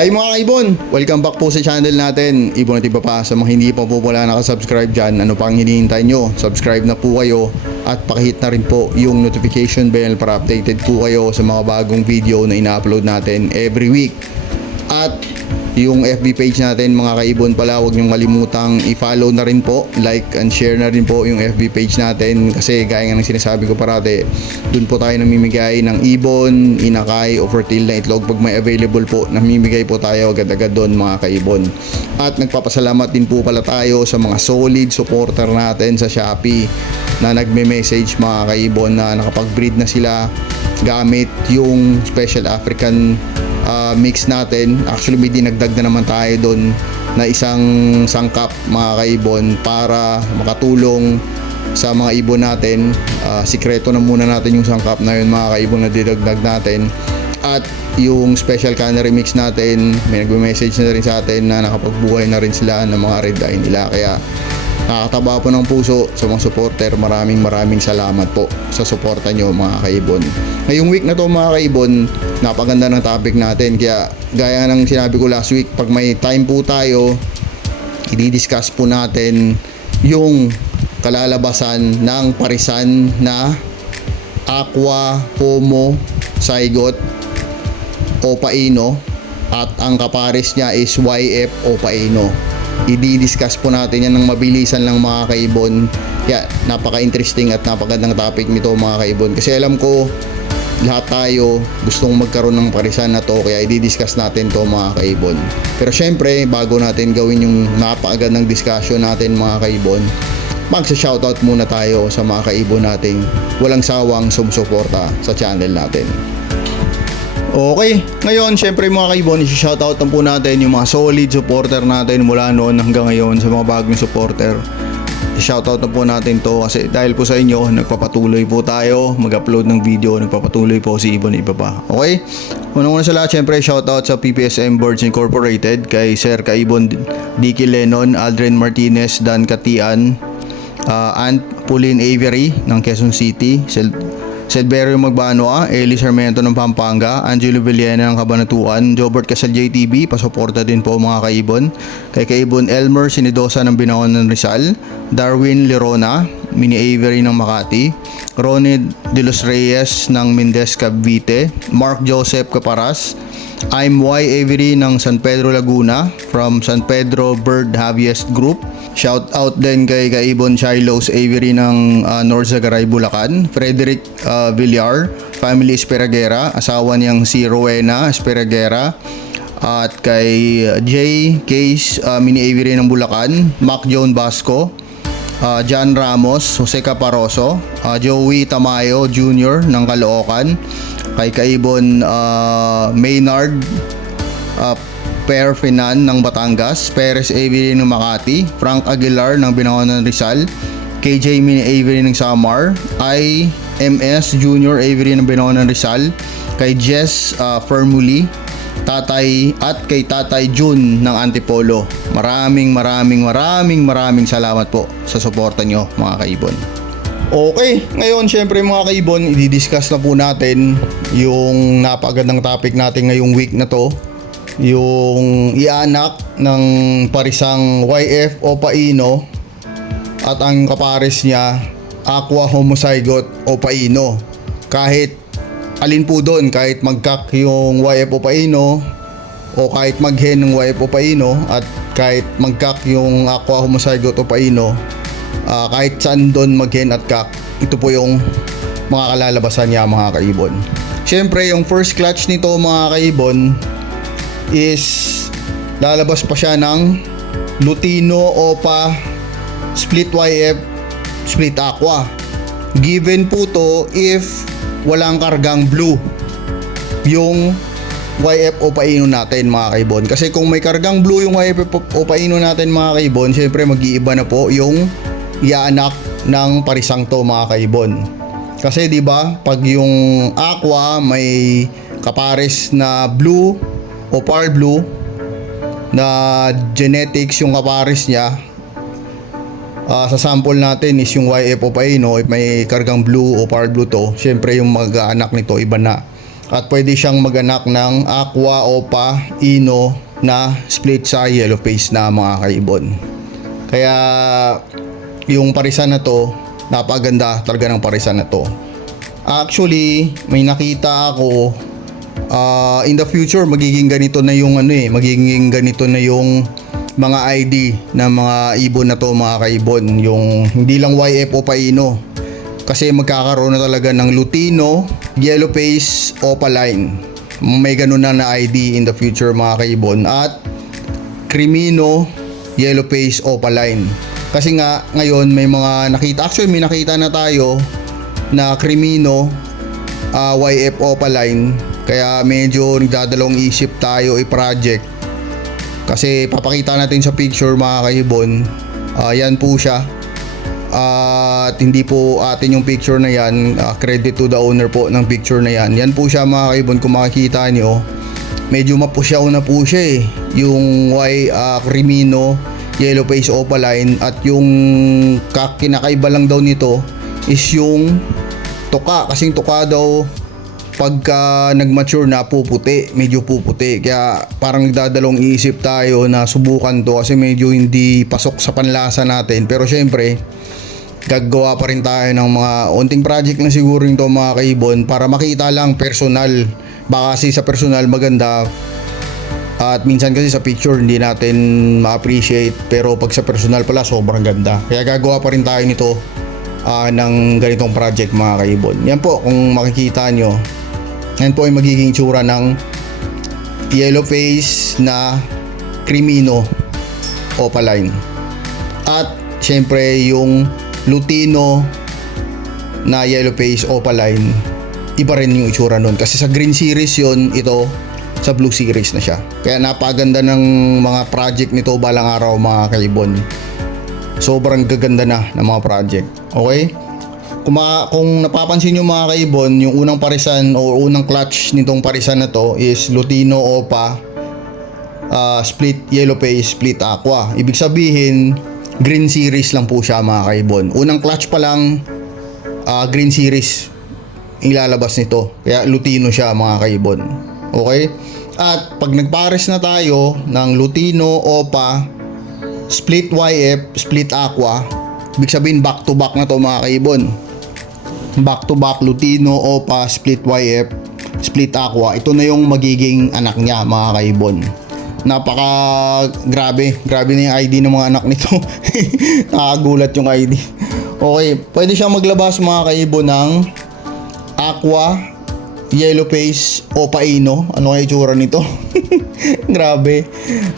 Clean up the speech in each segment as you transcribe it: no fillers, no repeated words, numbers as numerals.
Hi mga kaibon! Welcome back po sa channel natin. Ibon at iba pa sa mga hindi pa po pala nakasubscribe dyan. Ano pang hinihintay nyo? Subscribe na po kayo at pakihit na rin po yung notification bell para updated po kayo sa mga bagong video na ina-upload natin every week. At yung FB page natin mga kaibon pala, huwag nyong kalimutang i-follow na rin po, like and share na rin po yung FB page natin kasi gaya nga ng sinasabi ko parate, dun po tayo namimigay ng ibon, inakay o fertile na itlog. Pag may available po, namimigay po tayo agad-agad doon mga kaibon. At nagpapasalamat din po pala tayo sa mga solid supporter natin sa Shopee na nagme-message mga kaibon na nakapag-breed na sila gamit yung Special African mix natin. Actually may dinagdag na naman tayo doon na isang sangkap mga kaibon para makatulong sa mga ibon natin. Sikreto na muna natin yung sangkap na yun mga kaibon na dinagdag natin. At yung special canary mix natin, may nagme-message na rin sa atin na nakapagbuhay na rin sila ng mga red eye nila. Kaya nakakataba po ng puso sa mga supporter. Maraming salamat po sa suporta nyo mga kaibon. Ngayong week na to mga kaibon, napaganda ng topic natin. Kaya gaya ng sinabi ko last week, pag may time po tayo, i-discuss po natin yung kalalabasan ng parisan na Aqua Homo Zygote Opaino at ang kapares niya is YF Opaino. I-discuss po natin yan ng mabilisan lang mga kaibon. Kaya napaka-interesting at napakagandang topic nito mga kaibon. Kasi alam ko lahat tayo gustong magkaroon ng parisan na to, kaya i-discuss natin to mga kaibon. Pero syempre, bago natin gawin yung napakagandang discussion natin mga kaibon, magsa-shoutout muna tayo sa mga kaibon nating walang sawang sumusuporta sa channel natin. Okay, ngayon syempre mga kaibon, i-shoutout na po natin yung mga solid supporter natin mula noon hanggang ngayon sa mga bagong supporter. I-shoutout na po natin to kasi dahil po sa inyo, nagpapatuloy po tayo mag-upload ng video, nagpapatuloy po si Ibon Iba Pa. Okay? Unang-una sa lahat, syempre shoutout sa PPSM Birds Incorporated, kay Sir Kaibon Dicky Lennon, Aldrin Martinez, Dan Katian, Aunt Pauline Avery ng Quezon City, Silverio Magbanoa, Eli Sarmiento ng Pampanga, Angelo Villena ng Cabanatuan, Jobert Casal JTV, pasuporta din po mga kaibon. Kay Kaibon Elmer Sinidosa ng Binaon ng Rizal, Darwin Lerona, Mini Avery ng Makati, Ronnie De Los Reyes ng Mendez Cavite, Mark Joseph Caparas, I'm Y Avery ng San Pedro Laguna from San Pedro Bird Haviest Group. Shout out din kay Kaibon Shiloh's Avery ng North Zagaray, Bulacan, Frederick Villar, Family Esperagera, asawa niyang si Rowena Esperagera, at kay J. Case Mini Avery ng Bulacan, Mac John Basco, John Ramos, Jose Caparoso, Joey Tamayo Jr. ng Caloocan, kay Kaibon Maynard Per Finan ng Batangas, Perez Avery ng Makati, Frank Aguilar ng Binaon ng Rizal, KJ Mini Avery ng Samar, IMS Junior Avery ng Binaon ng Rizal, kay Jess Fermuli, Tatay at kay Tatay June ng Antipolo. Maraming salamat po sa suporta nyo mga kaibon. Okay, ngayon syempre mga kaibon, i-discuss na po natin yung napakagandang topic natin ngayong week na to, yung ianak ng parisang YF Opaino at ang kapares niya Aqua Homo Zygote Opaino. Kahit alin po doon, kahit magkak yung YF Opaino o kahit maghen ng YF Opaino at kahit magkak yung Aqua Homo Zygote Opaino, kahit saan doon maghen at kak, ito po yung mga kalalabasan niya mga kaibon. Syempre yung first clutch nito mga kaibon is lalabas pa siya ng Lutino Opa Split YF Split Aqua. Given po to if walang kargang blue yung YF Opaino natin mga kaibon. Kasi kung may kargang blue yung YF Opaino natin mga kaibon, syempre mag-iiba na po yung iaanak ng parisang to mga kaibon. Kasi 'di ba, pag yung aqua may kapares na blue o par blue na genetics yung kapares niya, sa sample natin is yung YF Opaino, if may kargang blue o par blue to, syempre yung mag-aanak nito iba na. At pwede siyang maganak ng Aqua, Opa, Ino na split sa yellow face na mga kaibon. Kaya yung parisan na to, napaganda talaga ng parisan na to. Actually, may nakita ako in the future magiging ganito na yung magiging ganito na yung mga ID ng mga ibon na to mga kaibon, yung hindi lang YF o Paino, kasi magkakaroon na talaga ng Lutino, Yellow Face, Opaline. May ganun na ID in the future mga kaibon, at Crimino, Yellow Face, Opaline. Kasi nga ngayon may mga nakita, actually may nakita na tayo na Crimino, YF, Opaline. Kaya medyo nagdadalawang isip tayo i-project, kasi papakita natin sa picture mga kaibon. Yan po siya, at hindi po atin yung picture na yan. Credit to the owner po ng picture na yan. Yan po siya mga kaibon, kung makikita nyo medyo mapusyaw na po siya yung Crimino, Yellow Face, Opaline. At yung kinakaiba lang daw nito is yung tuka, kasing tuka daw pagka nag-mature na puputi, medyo puputi. Kaya parang nagdadalawang isip tayo na subukan to, kasi medyo hindi pasok sa panlasa natin. Pero syempre gagawa pa rin tayo ng mga onting project na siguro ito mga kaibon, para makita lang personal. Baka kasi sa personal maganda, at minsan kasi sa picture hindi natin ma-appreciate, pero pag sa personal pala sobrang ganda. Kaya gagawa pa rin tayo nito ng ganitong project mga kaibon. Yan po, kung makikita nyo, yan po ay magiging tsura ng yellow face na Crimino, Opaline. At syempre yung Lutino na yellow face, Opaline, iba rin yung itsura nun, kasi sa green series yun, ito sa blue series na siya. Kaya napaganda ng mga project nito balang araw mga kaibon. Sobrang gaganda na ng mga project. Okay? Kung napapansin nyo mga kaibon, yung unang parisan o unang clutch nitong parisan na to is Lutino, Opa, split yellow face, split aqua. Ibig sabihin green series lang po siya mga kaibon. Unang clutch pa lang green series ilalabas nito, kaya Lutino siya mga kaibon. Okay? At pag nagpares na tayo ng Lutino, Opa, split YF, split aqua, ibig sabihin back to back na to mga kaibon. Back to back Lutino, Opa, split YF, split aqua. Ito na yung magiging anak niya mga kaibon. Napaka grabe na yung ID ng mga anak nito. Nakakagulat yung ID. Okay, pwede siyang maglabas mga kaibon ng aqua, yellow face, Opa, Ino. Ano kaya itsura nito? Grabe.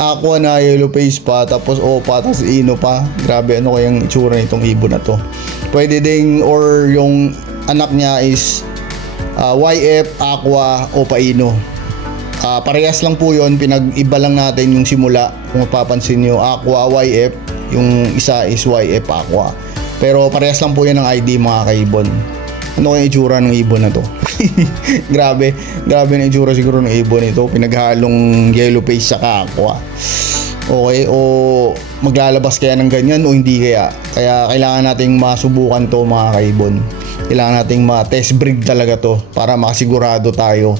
Aqua na yellow face pa, tapos Opa, tapos Ino pa. Grabe, ano kaya yung itsura nitong ibon na to? Pwede ding, or yung anak niya is YF, Aqua, Opa, Ino. Parehas lang po yun, pinag-iba lang natin yung simula. Kung mapapansin nyo, Aqua, YF, yung isa is YF, Aqua. Pero parehas lang po yan ng ID mga kaibon. Ano kaya itsura ng ibon na to? grabe na itsura siguro ng ibon ito. Pinaghalong yellow face sa aqua. Okay, o maglalabas kaya ng ganyan o hindi kaya? Kaya kailangan nating masubukan to mga kaibon. Kailangan nating ma-test breed talaga to para makasigurado tayo.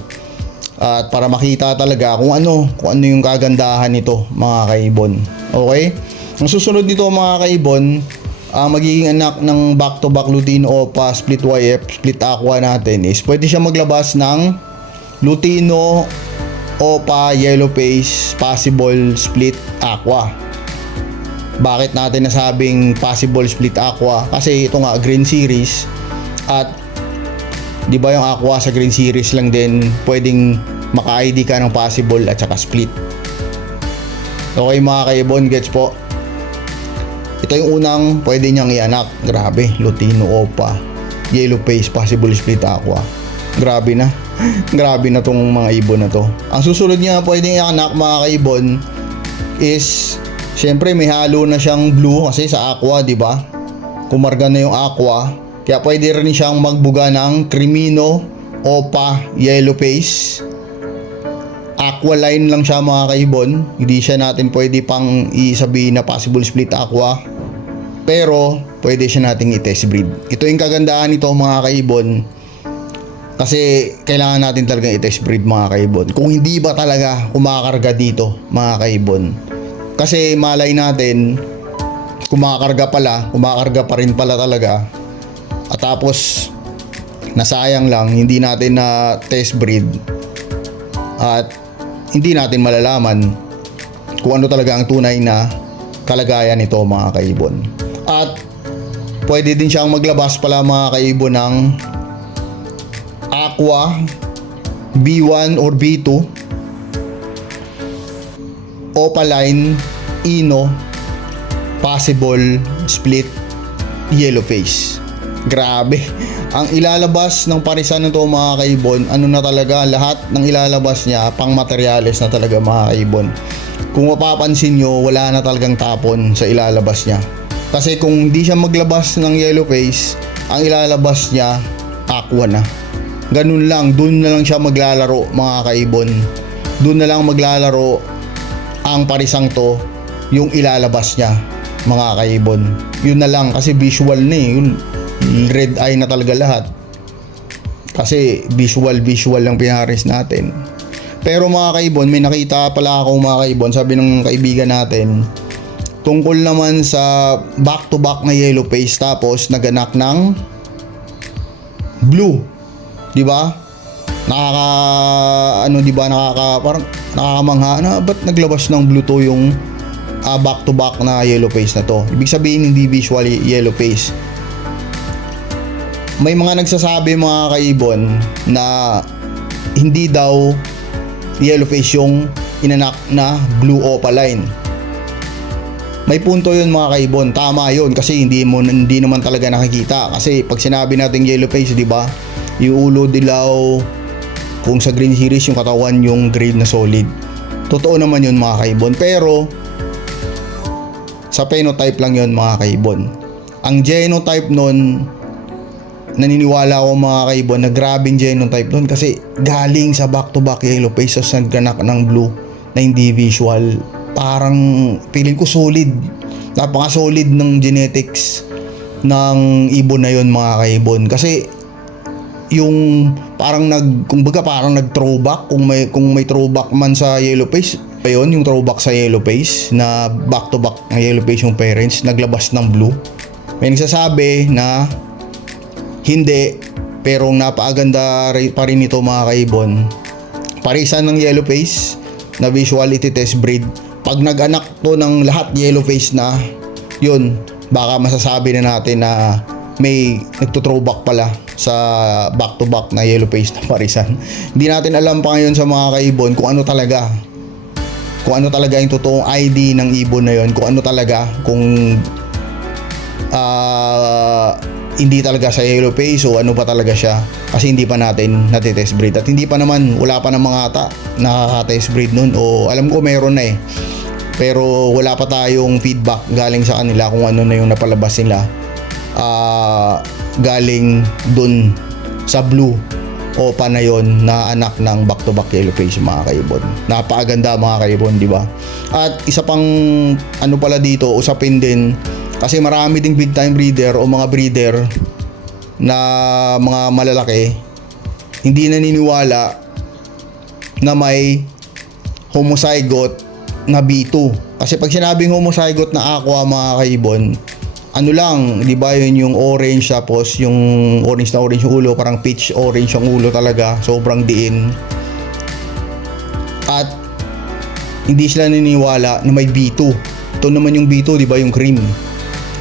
At para makita talaga kung ano yung kagandahan nito mga kaibon. Okay? Ang susunod nito mga kaibon, magiging anak ng back-to-back Lutino, Opa, split YF, split aqua natin is pwede siya maglabas ng Lutino, Opa, yellow face, possible split aqua. Bakit natin nasabing possible split aqua? Kasi ito nga green series, at di ba yung aqua sa green series lang din pwedeng maka-ID ka ng possible at saka split. Okay mga kaibon, gets po? Ito yung unang pwede niyang ianak. Grabe, Lutino, Opa, yellow face, possible split aqua. Grabe na. Grabe na tong mga ibon na to. Ang susunod niya pwedeng ianak mga kaibon is, syempre may halo na siyang blue kasi sa aqua, di ba? Kumarga na yung aqua. Kaya pwede rin siyang magbuga ng Crimino, Opa, yellow face. Aqua line lang siya mga kaibon. Hindi siya natin pwede pang isabihin na possible split aqua. Pero pwede siya nating i-test breed. Ito yung kagandahan nito mga kaibon. Kasi kailangan natin talagang i-test breed mga kaibon. Kung hindi ba talaga kumakarga dito mga kaibon. Kasi malay natin, kumakarga pa rin pala talaga. At tapos, nasayang lang, hindi natin na test breed. At hindi natin malalaman kung ano talaga ang tunay na kalagayan nito mga kaibon. At pwede din siyang maglabas pala mga kaibon ng Aqua B1 or B2, Opaline, Ino, possible split yellow face. Grabe. Ang ilalabas ng parisan nito mga kaibon, ano na talaga, lahat ng ilalabas niya pang materyales na talaga mga kaibon. Kung mapapansin nyo, wala na talagang tapon sa ilalabas niya. Kasi kung hindi siya maglabas ng yellow face, ang ilalabas niya aqua na. Ganun lang, dun na lang siya maglalaro mga kaibon. Dun na lang maglalaro ang parisang to, yung ilalabas niya mga kaibon. Yun na lang kasi visual na eh. Yun, red eye na talaga lahat. Kasi visual lang pinaris natin. Pero mga kaibon, may nakita pala akong mga kaibon, sabi ng kaibigan natin, tungkol naman sa back to back na yellow face tapos naganak ng blue. 'Di ba? Parang nakakamangha na ba't naglabas ng blue to yung back to back na yellow face na to. Ibig sabihin hindi visually yellow face. May mga nagsasabi mga kaibon na hindi daw yellow face yung inanak na blue opaline. May punto yun mga kaibon, tama yun kasi hindi naman talaga nakikita. Kasi pag sinabi natin yellow face, di ba? Yung ulo dilaw, kung sa green series yung katawan yung grade na solid. Totoo naman yun mga kaibon, pero sa phenotype lang yun mga kaibon. Ang genotype nun, naniniwala ako mga kaibon na grabing genotype nun kasi galing sa back to back yellow face sa nagkanak ng blue na hindi visual. Parang feeling ko solid, napaka solid ng genetics ng ibon na yun mga kaibon. Kasi yung parang parang nag-throwback, kung may throwback man sa yellow face, ayun yung throwback sa yellow face na back to back ng yellow face yung parents naglabas ng blue. May nagsasabi na hindi, pero napakaganda pa rin ito mga kaibon. Parisan ng yellow face na visuality test breed. Pag nag-anak to ng lahat yellow face na, yun, baka masasabi na natin na may nagto-throwback pala sa back to back na yellow face na parisan. Hindi natin alam pa ngayon sa mga kaibon kung ano talaga yung totoong ID ng ibon na yun, kung ano talaga, kung hindi talaga sa yellow face o ano pa talaga siya, kasi hindi pa natin natitest breed at wala pa ng mga ata nakaka-test breed nun, o alam ko meron na eh, pero wala pa tayong feedback galing sa kanila kung ano na yung napalabas nila galing dun sa blue opa na yon na anak ng back to back yellow face mga kaibon. Napakaganda mga kaibon, di ba? At isa pang ano pala dito, usapin din, kasi marami ding big time breeder o mga breeder na mga malalaki hindi naniniwala na may homozygote na B2. Kasi pag sinabing homozygote na aqua mga kaibon, ano lang, di ba yun yung orange, tapos yung orange yung ulo, parang peach orange yung ulo talaga, sobrang diin. At hindi sila naniniwala na may B2. Ito naman yung B2, di ba, yung cream.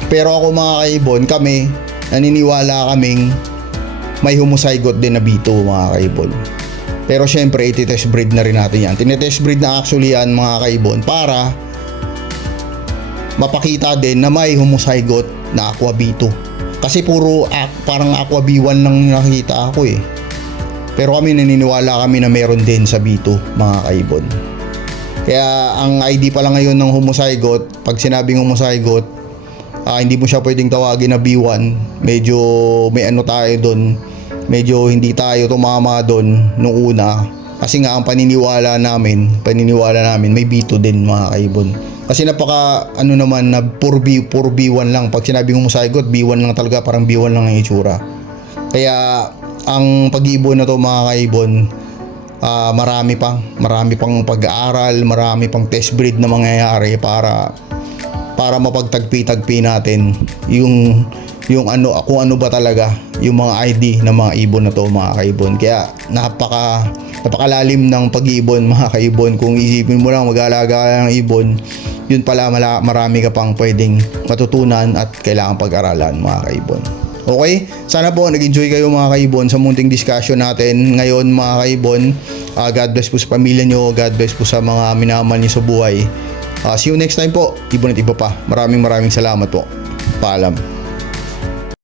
Pero ako mga kaibon, kami naniniwala kaming may homozygote din na B2 mga kaibon. Pero syempre ititest breed na rin natin yan. Tinetest breed na actually yan mga kaibon para mapakita din na may homozygote na aqua B2. Kasi parang aqua B1 lang nakikita ako eh. Pero kami naniniwala kami na meron din sa B2 mga kaibon. Kaya ang ID pala ngayon ng homozygote, pag sinabing homozygote, hindi mo siya pwedeng tawagin na B1. Medyo may ano tayo doon, medyo hindi tayo tumama doon nung una. Kasi nga ang paniniwala namin may B2 din mga kaibon. Kasi napaka naman na puro B1 lang. Pag sinabing homozygote, B1 lang talaga, parang B1 lang ang itsura. Kaya ang pag-iibon na to mga kaibon, marami pang pag-aaral, marami pang test breed na mangyayari para mapagtagpi-tagpi natin yung ano, kung ano ba talaga yung mga ID ng mga ibon na to mga kaibon. Kaya napakalalim ng pag-iibon mga kaibon. Kung isipin mo lang mag-aalaga ka ng ibon, yun pala marami ka pang pwedeng matutunan at kailangan pag-aralan mga kaibon. Okay, sana po nag-enjoy kayo mga kaibon sa munting discussion natin ngayon mga kaibon. God bless po sa pamilya nyo, God bless po sa mga minamahal nyo sa buhay. See you next time po, ibon at iba pa. Maraming salamat po. Paalam.